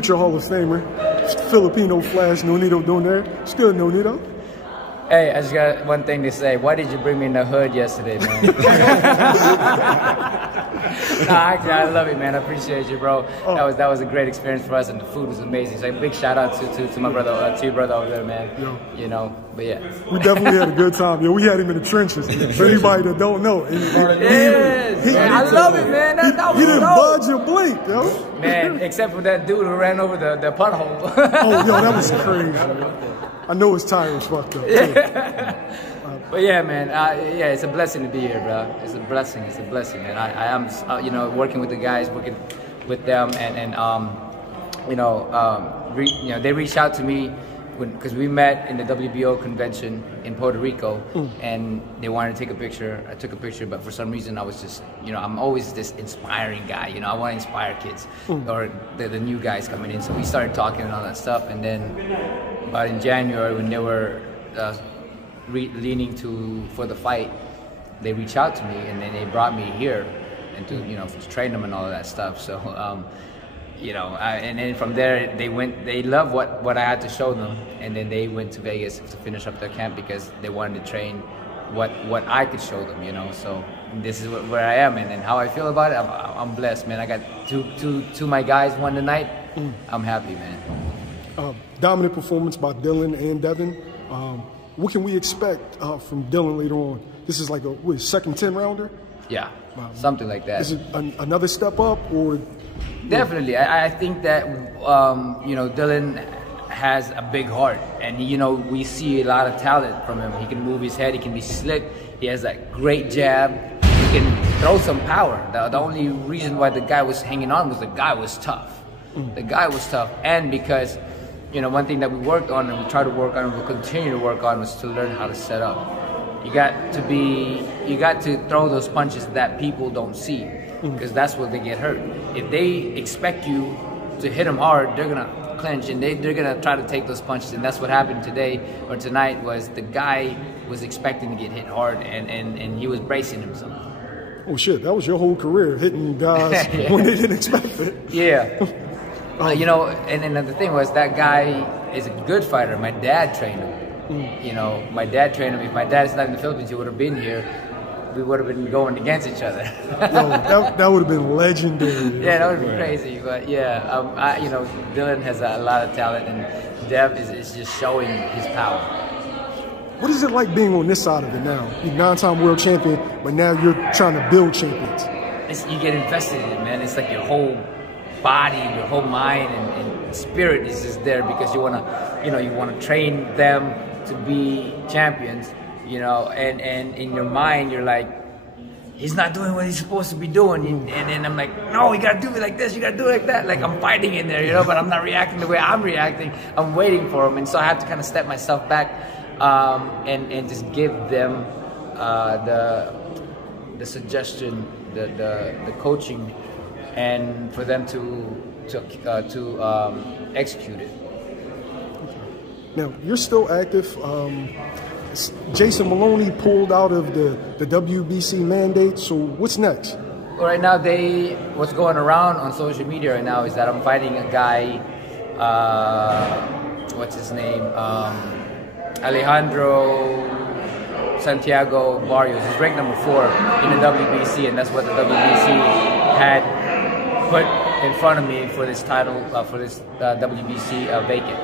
Future Hall of Famer, Filipino Flash, Nonito Donaire. Still Nonito. Hey, I just got one thing to say. Why did you bring me in the hood yesterday, man? Actually, I love it, man. I appreciate you, bro. That was a great experience for us, and the food was amazing. So a big shout out to my brother, to your brother over there, man. Yo. You know, but yeah. We definitely had a good time. Yo, we had him in the trenches. For anybody that don't know. I love it, man. That was he didn't budge or blink, yo. Man, except for that dude who ran over the pothole. Oh, yo, that was crazy. I know his tire was fucked up. But yeah, man, yeah, it's a blessing to be here, bro. It's a blessing, man. I am, you know, working with the guys, working with them, and they reached out to me because we met in the WBO convention in Puerto Rico, and they wanted to take a picture. I took a picture, but for some reason I was just, you know, I'm always this inspiring guy. You know, I want to inspire kids or the new guys coming in. So we started talking and all that stuff, and then about in January when they were leaning for the fight, they reached out to me, and then they brought me here and to, you know, to train them and all of that stuff. So you know, and then from there they loved what I had to show them, and then they went to Vegas to finish up their camp because they wanted to train what I could show them, you know. So this is where I am, and how I feel about it. I'm blessed, man. I got two my guys won tonight. I'm happy, man. Dominant performance by Dylan and Devin. What can we expect from Dylan later on? This is like a second 10-rounder? Yeah, something like that. Is it another step up, or? Definitely. I think that, you know, Dylan has a big heart, and, you know, we see a lot of talent from him. He can move his head, he can be slick, he has that great jab, he can throw some power. The only reason why the guy was hanging on was the guy was tough. The guy was tough, and because, you know, one thing that we worked on and we try to work on and we'll continue to work on was to learn how to set up. You got to throw those punches that people don't see, because that's where they get hurt. If they expect you to hit them hard, they're gonna clinch and they're gonna try to take those punches, and that's what happened today or tonight. Was the guy was expecting to get hit hard, and he was bracing himself. Oh shit, that was your whole career, hitting guys when they didn't expect it. Yeah. You know, and then the thing was, that guy is a good fighter. My dad trained him. You know, my dad trained him. If my dad is not in the Philippines, he would have been here. We would have been going against each other. That would have been legendary. Yeah, that would have been crazy. But yeah, you know, Dylan has a lot of talent, and Dev is just showing his power. What is it like being on this side of it now? You're 9-time world champion, but now you're trying to build champions. You get invested in it, man. It's like your whole body, your whole mind and spirit is just there, because you wanna train them to be champions, you know, and in your mind you're like, he's not doing what he's supposed to be doing, and I'm like, no, you gotta do it like this, you gotta do it like that, like I'm fighting in there, you know, but I'm not reacting the way I'm reacting. I'm waiting for him, and so I have to kind of step myself back and just give them the suggestion, the coaching, and for them to execute it. Now, you're still active. Jason Maloney pulled out of the WBC mandate, so what's next? Well, right now, what's going around on social media right now is that I'm fighting a guy, what's his name? Alejandro Santiago Barrios. He's ranked number 4 in the WBC, and that's what the WBC had put in front of me for this title, for this WBC vacant.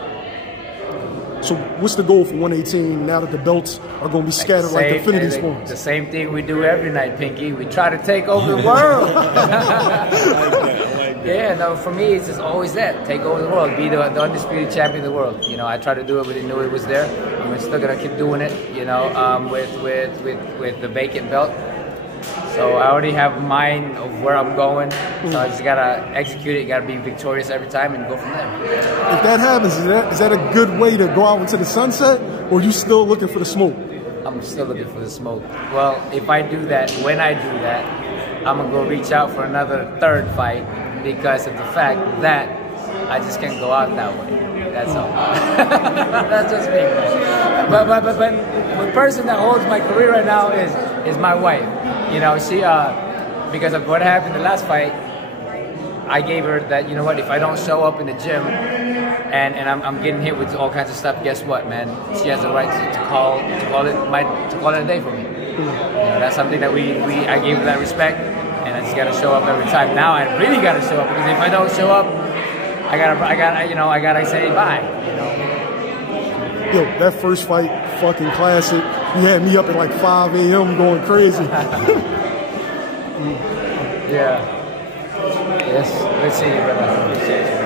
So what's the goal for 118 now that the belts are going to be scattered like Infinity Spoons? The same thing we do every night, Pinky. We try to take over the world. I like that. Yeah, no, for me, it's just always that. Take over the world. Be the undisputed champion of the world. You know, I tried to do it, but didn't know it was there. And we're still going to keep doing it, you know, with the vacant belt. So I already have mind of where I'm going, so I just gotta execute it. Gotta be victorious every time and go from there. If that happens, is that a good way to go out into the sunset, or are you still looking for the smoke? I'm still looking for the smoke. Well, if I do that, when I do that, I'm gonna go reach out for another 3rd fight, because of the fact that I just can't go out that way. That's all. That's just me. But the person that holds my career right now is my wife. You know, she because of what happened the last fight, I gave her that, you know what, if I don't show up in the gym and I'm getting hit with all kinds of stuff, guess what, man? She has the right to call it a day for me. You know, that's something that I gave her that respect, and I just gotta show up every time. Now I really gotta show up, because if I don't show up, I gotta say bye. You know. Yo, that first fight, fucking classic. You had me up at like 5 a.m. going crazy. Yeah. Yes. Let's see you, brother.